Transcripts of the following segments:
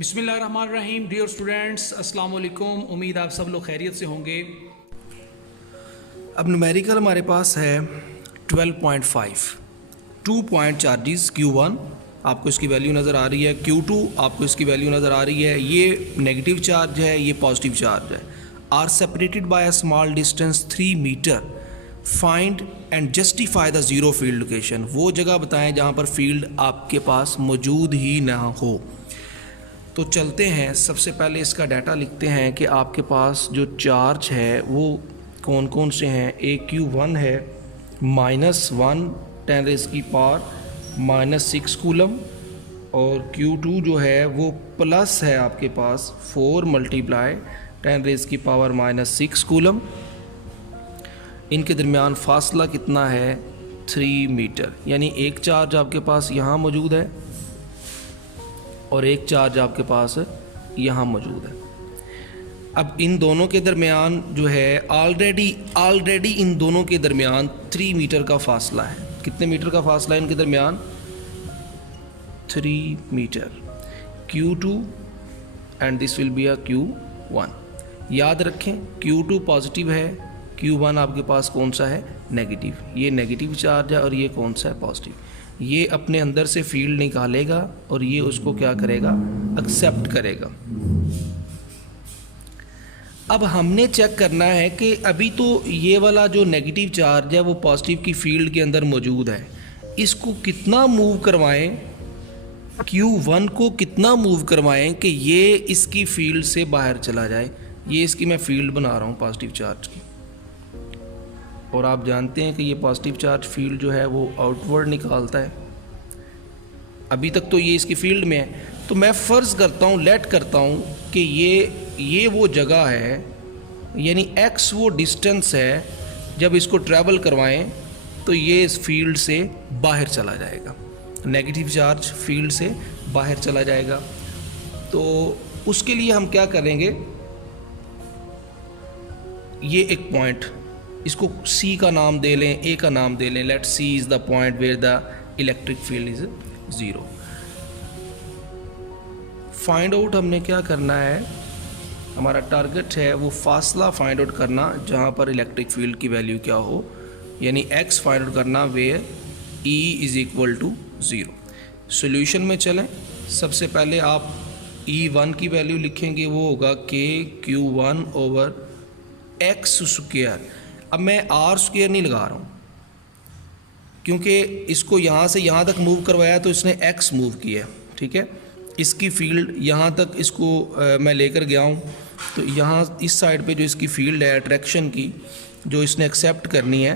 बिस्मिल्लाहिर्रहमानिर्रहीम। Dear students, अस्सलाम वालेकुम। उम्मीद आप सब लोग खैरियत से होंगे। अब न्यूमेरिकल हमारे पास है 12.5। 2 पॉइंट चार्जेस Q1 आपको इसकी वैल्यू नज़र आ रही है, Q2 आपको इसकी वैल्यू नज़र आ रही है। ये नेगेटिव चार्ज है, ये पॉजिटिव चार्ज है। Are separated by a small distance 3 metre. Find and justify the zero field location. वो जगह बताएं जहाँ पर फील्ड आपके पास मौजूद ही ना हो। तो चलते हैं, सबसे पहले इसका डाटा लिखते हैं कि आपके पास जो चार्ज है वो कौन कौन से हैं। AQ1 है -1 10⁻⁻⁻6 कूलम, और Q2 जो है वो प्लस है आपके पास 4 × 10⁻⁻6 कूलम। इनके दरमियान फासला कितना है? 3 मीटर। यानी एक चार्ज आपके पास यहाँ मौजूद है और एक चार्ज आपके पास यहाँ मौजूद है। अब इन दोनों के दरमियान जो है ऑलरेडी इन दोनों के दरमियान 3 मीटर का फासला है। कितने मीटर का फासला है इनके दरमियान? 3 metre. Q2 and this will be a Q1। याद रखें, Q2 पॉजिटिव है, Q1 आपके पास कौन सा है? नेगेटिव। ये नेगेटिव चार्ज है और ये कौन सा है? पॉजिटिव। ये अपने अंदर से फील्ड निकालेगा और ये उसको क्या करेगा? एक्सेप्ट करेगा। अब हमने चेक करना है कि अभी तो ये वाला जो नेगेटिव चार्ज है वो पॉजिटिव की फील्ड के अंदर मौजूद है। इसको कितना मूव करवाएं, Q1 को कितना मूव करवाएं कि ये इसकी फील्ड से बाहर चला जाए। ये इसकी मैं फील्ड बना रहा हूँ पॉजिटिव चार्ज की, और आप जानते हैं कि ये पॉजिटिव चार्ज फील्ड जो है वो आउटवर्ड निकालता है। अभी तक तो ये इसकी फील्ड में है, तो मैं फ़र्ज़ करता हूँ, लेट करता हूँ कि ये वो जगह है, यानी x वो डिस्टेंस है। जब इसको ट्रैवल करवाएं तो ये इस फील्ड से बाहर चला जाएगा, नेगेटिव चार्ज फील्ड से बाहर चला जाएगा। तो उसके लिए हम क्या करेंगे, ये एक पॉइंट, इसको C का नाम दे लें, A का नाम दे लें। Let C is the point where the electric field is 0। Find out हमने क्या करना है, हमारा टारगेट है वो फासला फाइंड आउट करना जहाँ पर इलेक्ट्रिक फील्ड की वैल्यू क्या हो, यानी x फाइंड आउट करना where E is equal to 0। Solution में चलें। सबसे पहले आप E1 की वैल्यू लिखेंगे, वो होगा KQ1 ओवर x स्क्वायर। अब मैं R² नहीं लगा रहा हूँ क्योंकि इसको यहाँ से यहाँ तक मूव करवाया तो इसने x मूव किया, ठीक है। इसकी फील्ड यहाँ तक इसको मैं लेकर गया हूँ, तो यहाँ इस साइड पे जो इसकी फील्ड है अट्रैक्शन की, जो इसने एक्सेप्ट करनी है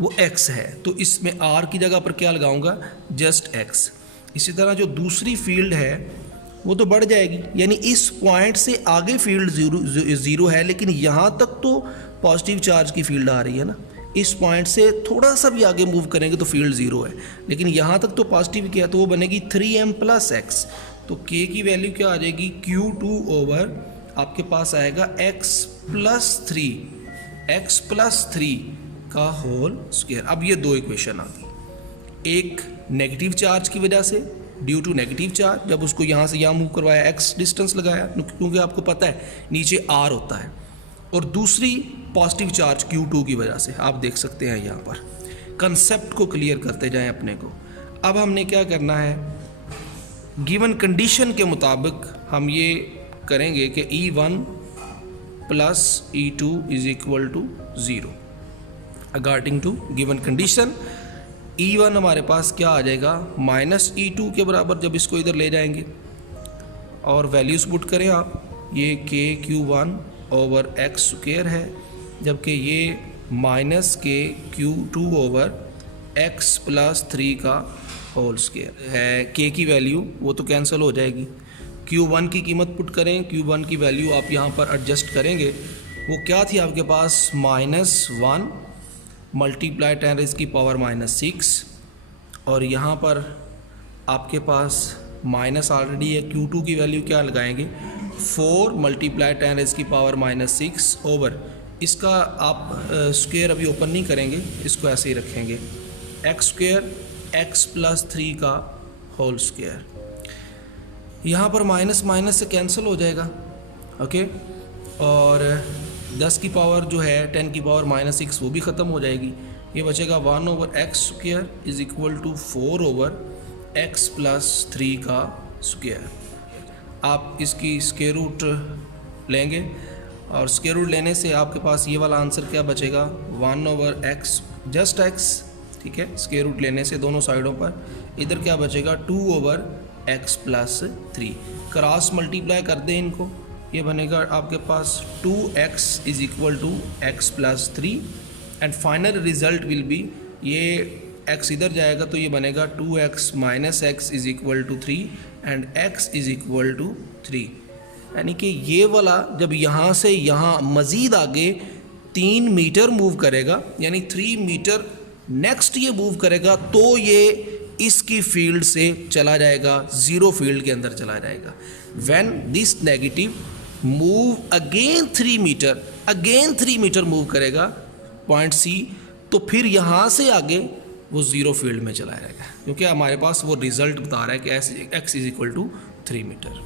वो x है। तो इसमें R की जगह पर क्या लगाऊंगा? Just x। इसी तरह जो दूसरी फील्ड है वो तो बढ़ जाएगी, यानी इस पॉइंट से आगे फील्ड ज़ीरो है, लेकिन यहाँ तक तो पॉजिटिव चार्ज की फील्ड आ रही है ना। इस पॉइंट से थोड़ा सा भी आगे मूव करेंगे तो फील्ड ज़ीरो है, लेकिन यहाँ तक तो पॉजिटिव किया तो वो बनेगी 3m + x। तो k की वैल्यू क्या आ जाएगी? Q2 ओवर आपके पास आएगा x + 3 का होल स्क्वायर। अब ये दो इक्वेशन आ गई, एक नेगेटिव चार्ज की वजह से, ड्यू टू नेगेटिव चार्ज, जब उसको यहाँ से यहाँ मूव करवाया, x डिस्टेंस लगाया क्योंकि आपको पता है नीचे r होता है, और दूसरी पॉजिटिव चार्ज Q2 की वजह से। आप देख सकते हैं यहाँ पर, कंसेप्ट को क्लियर करते जाएं अपने को। अब हमने क्या करना है, गिवन कंडीशन के मुताबिक हम ये करेंगे कि E1 + E2 is equal to 0। According to given condition E1 हमारे पास क्या आ जाएगा? -E2 के बराबर। जब इसको इधर ले जाएंगे और वैल्यूज़ पुट करें आप, ये KQ1 ओवर x स्क्वायर है, जबकि ये -KQ2 ओवर x + 3 का होल स्क्वायर है। k की वैल्यू वो तो कैंसिल हो जाएगी। Q1 की कीमत पुट करें, Q1 की वैल्यू आप यहाँ पर एडजस्ट करेंगे, वो क्या थी आपके पास? -1 × 10⁻⁻6, और यहाँ पर आपके पास माइनस ऑलरेडी है। Q2 की वैल्यू क्या लगाएंगे? 4 × 10⁻⁻6 ओवर, इसका आप स्क्वायर अभी ओपन नहीं करेंगे, इसको ऐसे ही रखेंगे, x² x + 3 का होल स्क्वायर। यहाँ पर माइनस माइनस से कैंसिल हो जाएगा, ओके। और 10 की पावर जो है 10 की पावर -6 वो भी ख़त्म हो जाएगी। ये बचेगा 1/x² is equal to 4/x+3 का स्क्वायर। आप इसकी स्क्वायर रूट लेंगे और स्क्वायर रूट लेने से आपके पास ये वाला आंसर क्या बचेगा, 1/x जस्ट x, ठीक है। स्क्वायर रूट लेने से दोनों साइडों पर इधर क्या बचेगा, 2/x+3। क्रॉस मल्टीप्लाई कर दें इनको, ये बनेगा आपके पास 2x is equal to x+3 and final result will be, ये x इधर जाएगा तो ये बनेगा 2x - x is equal to 3 and x is equal to 3। यानी कि ये वाला जब यहाँ से यहाँ मज़ीद आगे 3 मीटर मूव करेगा, यानी 3 मीटर नेक्स्ट ये मूव करेगा तो ये इसकी फील्ड से चला जाएगा, ज़ीरो फील्ड के अंदर चला जाएगा। When this negative move again 3 metre move करेगा पॉइंट C, तो फिर यहाँ से आगे वो ज़ीरो फील्ड में चला जाएगा, क्योंकि हमारे पास वो रिज़ल्ट बता रहा है कि x is equal to 3 metre.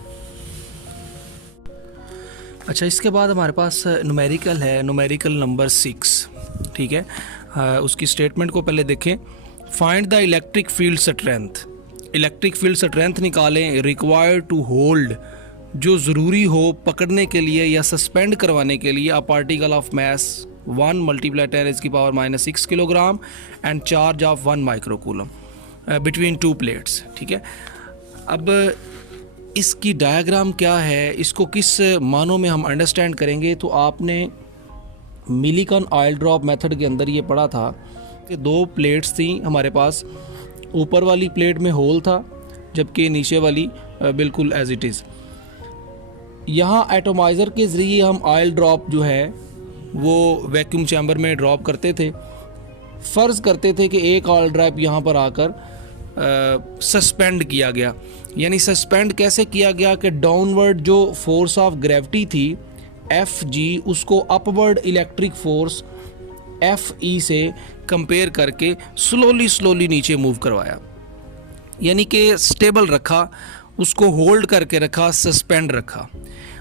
अच्छा, इसके बाद हमारे पास न्यूमेरिकल है, न्यूमेरिकल नंबर 6, ठीक है। उसकी स्टेटमेंट को पहले देखें। Find the electric field strength. Electric field strength निकालें रिक्वायर्ड टू होल्ड, जो ज़रूरी हो पकड़ने के लिए या सस्पेंड करवाने के लिए a particle of mass 1 × 10⁻⁻⁶ kilogram and charge of 1 microcoulomb between 2 plates, ठीक है। अब इसकी डायग्राम क्या है, इसको किस मानों में हम अंडरस्टैंड करेंगे, तो आपने मिलिकन ऑयल ड्रॉप मेथड के अंदर ये पढ़ा था कि 2 प्लेट्स थी हमारे पास, ऊपर वाली प्लेट में होल था जबकि नीचे वाली बिल्कुल एज इट इज़। यहाँ एटोमाइज़र के ज़रिए हम ऑयल ड्रॉप जो है वो वैक्यूम चैम्बर में ड्रॉप करते थे। फ़र्ज़ करते थे कि एक ऑयल ड्रॉप यहाँ पर आकर सस्पेंड किया गया। यानी सस्पेंड कैसे किया गया कि डाउनवर्ड जो फोर्स ऑफ ग्रेविटी थी Fg, उसको अपवर्ड इलेक्ट्रिक फोर्स Fe से कंपेयर करके स्लोली नीचे मूव करवाया, यानी कि स्टेबल रखा, उसको होल्ड करके रखा, सस्पेंड रखा।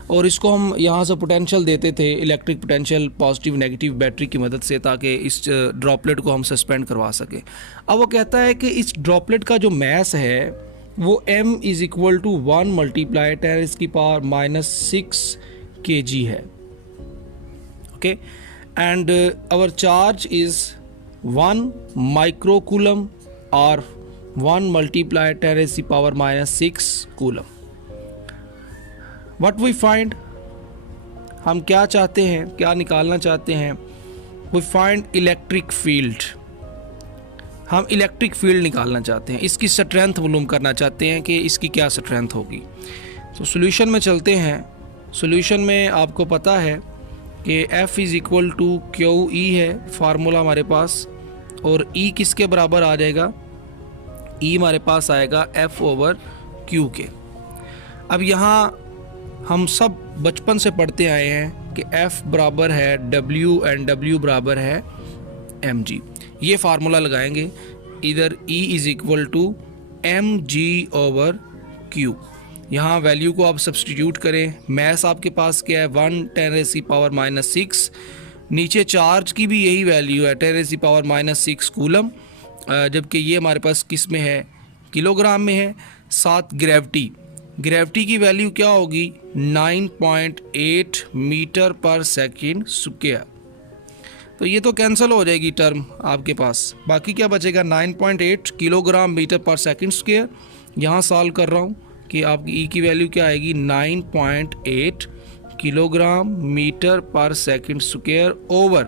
और इसको हम यहाँ से पोटेंशियल देते थे, electric potential positive negative battery की मदद से, ताकि इस ड्रॉपलेट को हम सस्पेंड करवा सकें। अब वो कहता है कि इस ड्रॉपलेट का जो मैस है वो m is equal to 1 × 10⁻⁻⁶ kg है, okay. And our charge is 1 microcoulomb और 1 × 10⁻⁻⁶ कूलम। व्हाट वी फाइंड, हम क्या चाहते हैं, क्या निकालना चाहते हैं, वी फाइंड इलेक्ट्रिक फील्ड। हम इलेक्ट्रिक फील्ड निकालना चाहते हैं, इसकी स्ट्रेंथ मालूम करना चाहते हैं कि इसकी क्या स्ट्रेंथ होगी। तो सॉल्यूशन में चलते हैं। सॉल्यूशन में आपको पता है कि F is equal to QE है फार्मूला हमारे पास, और E किसके बराबर आ जाएगा, E हमारे पास आएगा F/Q के। अब यहाँ हम सब बचपन से पढ़ते आए हैं कि F बराबर है W एंड W बराबर है mg। ये फार्मूला लगाएंगे, इधर E is equal to mg/Q। यहाँ वैल्यू को आप सब्सटीट्यूट करें। मैस आपके पास क्या है, 1 × 10⁻⁶। नीचे चार्ज की भी यही वैल्यू है, 10⁻⁻⁶ कूलम, जबकि ये हमारे पास किस में है, किलोग्राम में है। साथ ग्रेविटी की वैल्यू क्या होगी, 9.8 मीटर/सेकंड²। तो ये तो कैंसिल हो जाएगी टर्म आपके पास, बाकी क्या बचेगा, 9.8 किलोग्राम मीटर/सेकंड²। यहाँ सॉल्व कर रहा हूँ कि आपकी E की वैल्यू क्या आएगी, 9.8 किलोग्राम मीटर/सेकंड² ओवर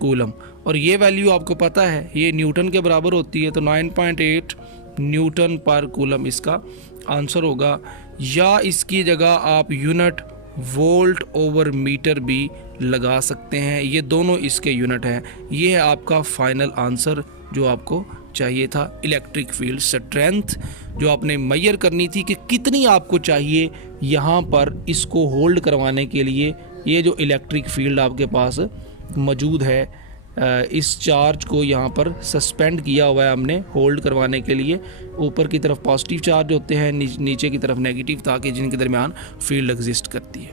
कूलम। और ये वैल्यू आपको पता है ये न्यूटन के बराबर होती है, तो 9.8 न्यूटन/कूलम इसका आंसर होगा। या इसकी जगह आप यूनिट वोल्ट/मीटर भी लगा सकते हैं, ये दोनों इसके यूनिट हैं। ये है आपका फाइनल आंसर जो आपको चाहिए था। इलेक्ट्रिक फील्ड स्ट्रेंथ जो आपने मेजर करनी थी कि कितनी आपको चाहिए यहाँ पर इसको होल्ड करवाने के लिए, ये जो इलेक्ट्रिक फील्ड आपके पास मौजूद है इस चार्ज को यहाँ पर सस्पेंड किया हुआ है हमने होल्ड करवाने के लिए। ऊपर की तरफ पॉजिटिव चार्ज होते हैं, नीचे की तरफ नेगेटिव, ताकि जिनके दरमियान फील्ड एग्जिस्ट करती है।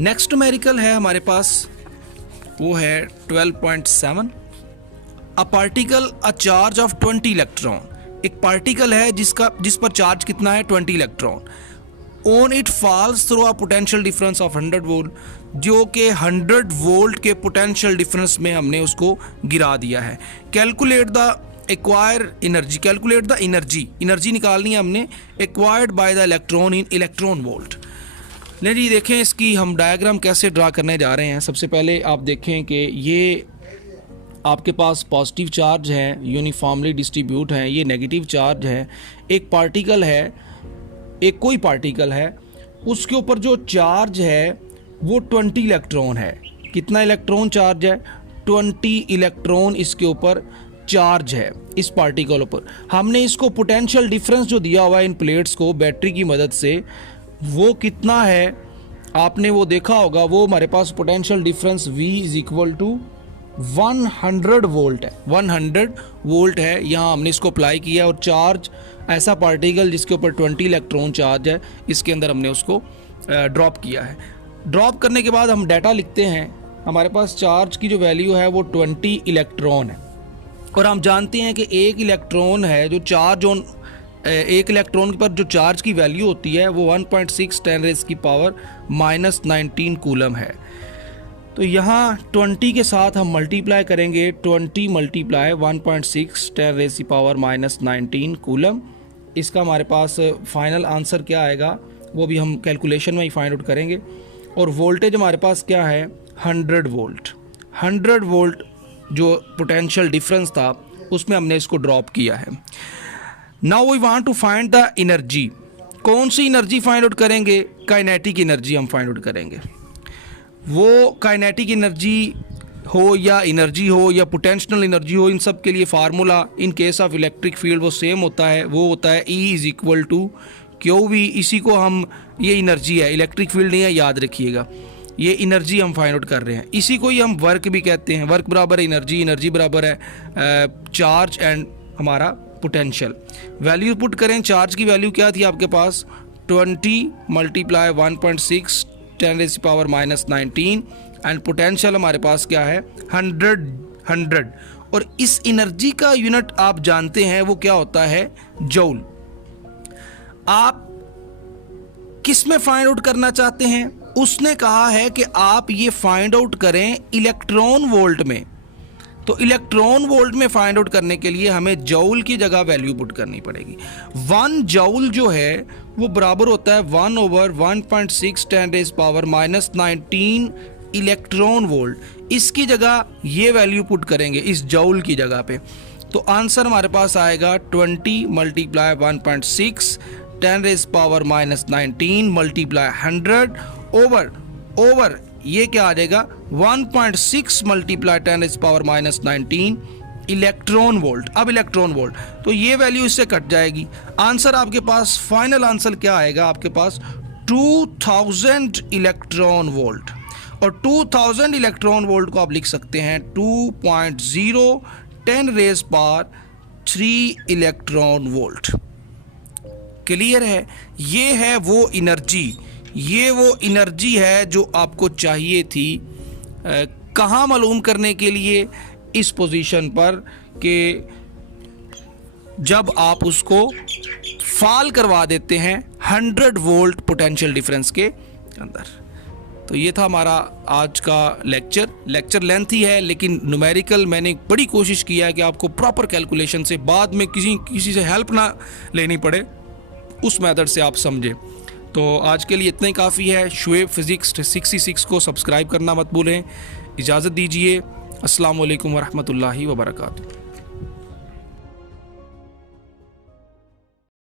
नेक्स्ट न्यूमेरिकल है हमारे पास, वो है 12.7। A particle a charge of 20 electron. एक पार्टिकल है जिस पर चार्ज कितना है 20 electron. On it falls through a potential difference of 100 volt, जो कि 100 वोल्ट के पोटेंशियल डिफरेंस में हमने उसको गिरा दिया है। Calculate the acquire energy, calculate the energy निकालनी है हमने acquired by the electron in electron volt. ले जी देखें इसकी हम डायग्राम कैसे ड्रा करने जा रहे हैं। सबसे पहले आप देखें कि ये आपके पास पॉजिटिव चार्ज है, यूनिफॉर्मली डिस्ट्रीब्यूट हैं, ये नेगेटिव चार्ज है। एक पार्टिकल है, एक कोई पार्टिकल है, उसके ऊपर जो चार्ज है वो 20 इलेक्ट्रॉन है। कितना इलेक्ट्रॉन चार्ज है? 20 इलेक्ट्रॉन इसके ऊपर चार्ज है इस पार्टिकल ऊपर। हमने इसको पोटेंशियल डिफरेंस जो दिया हुआ है इन प्लेट्स को बैटरी की मदद से, वो कितना है आपने वो देखा होगा। वो हमारे पास potential difference V is equal to 100 volt है, 100 वोल्ट है। यहाँ हमने इसको अप्लाई किया और चार्ज ऐसा पार्टिकल जिसके ऊपर 20 इलेक्ट्रॉन चार्ज है, इसके अंदर हमने उसको ड्रॉप किया है। ड्रॉप करने के बाद हम डाटा लिखते हैं। हमारे पास चार्ज की जो वैल्यू है वो 20 इलेक्ट्रॉन है, और हम जानते हैं कि एक इलेक्ट्रॉन है जो चार्ज ऑन एक इलेक्ट्रॉन पर जो चार्ज की वैल्यू होती है वो 1.6 10⁻⁻⁹ कूलम है। तो यहाँ 20 के साथ हम मल्टीप्लाई करेंगे, 20 मल्टीप्लाई 1.6 10⁻⁻⁹ कूलम। इसका हमारे पास फाइनल आंसर क्या आएगा वो भी हम कैलकुलेशन में ही फाइंड आउट करेंगे। और वोल्टेज हमारे पास क्या है 100 वोल्ट। 100 वोल्ट जो पोटेंशियल डिफरेंस था उसमें हमने इसको ड्रॉप किया है। Now we want to find the energy. कौन सी एनर्जी फाइंड आउट करेंगे? काइनेटिक एनर्जी हम फाइंड आउट करेंगे। वो काइनेटिक एनर्जी हो या एनर्जी हो या पोटेंशियल एनर्जी हो, इन सब के लिए formula in case of electric field वो सेम होता है। वो होता है E is equal to QV। इसी को हम, ये एनर्जी है, इलेक्ट्रिक फील्ड नहीं है, याद रखिएगा। ये एनर्जी हम फाइंड आउट कर रहे हैं। इसी को ही हम वर्क भी कहते हैं। वर्क बराबर है एनर्जी, एनर्जी बराबर है चार्ज एंड हमारा पोटेंशियल। वैल्यू पुट करें। चार्ज की वैल्यू क्या थी आपके पास 20 मल्टीप्लाई 1.6 10⁻⁻⁹ एंड पोटेंशियल हमारे पास क्या है 100। और इस एनर्जी का यूनिट आप जानते हैं वो क्या होता है जूल। आप किस में फाइंड आउट करना चाहते हैं? उसने कहा है कि आप ये फाइंड आउट करें इलेक्ट्रॉन वोल्ट में। तो इलेक्ट्रॉन वोल्ट में फाइंड आउट करने के लिए हमें जूल की जगह वैल्यू पुट करनी पड़ेगी। 1 जूल जो है वो बराबर होता है 1/1.6 10⁻⁻⁹ इलेक्ट्रॉन वोल्ट। इसकी जगह ये वैल्यू पुट करेंगे इस जूल की जगह पे, तो आंसर हमारे पास आएगा 20 मल्टीप्लाई 1.6 10⁻⁻⁹ मल्टीप्लाई 100 ओवर ये क्या आ जाएगा 1.6 मल्टीप्लाई 10⁻⁻⁹ इलेक्ट्रॉन वोल्ट। अब इलेक्ट्रॉन वोल्ट तो ये वैल्यू इससे कट जाएगी। आंसर आपके पास फाइनल आंसर क्या आएगा आपके पास 2000 इलेक्ट्रॉन वोल्ट। और 2000 इलेक्ट्रॉन वोल्ट को आप लिख सकते हैं 2.0 10⁻³ इलेक्ट्रॉन वोल्ट। क्लियर है? ये है वो एनर्जी, ये वो एनर्जी है जो आपको चाहिए थी कहाँ मालूम करने के लिए? इस पोजीशन पर कि जब आप उसको फॉल करवा देते हैं 100 वोल्ट पोटेंशियल डिफरेंस के अंदर। तो ये था हमारा आज का लेक्चर लेंथी है, लेकिन न्यूमेरिकल मैंने बड़ी कोशिश किया है कि आपको प्रॉपर कैलकुलेशन से बाद में किसी से हेल्प ना लेनी पड़े, उस मेथड से आप समझें। तो आज के लिए इतना ही काफ़ी है। शुएब फिज़िक्स 66 को सब्सक्राइब करना मत भूलें। इजाज़त दीजिए। अस्सलाम वालेकुम वरहमतुल्लाहि वबरकातुहू।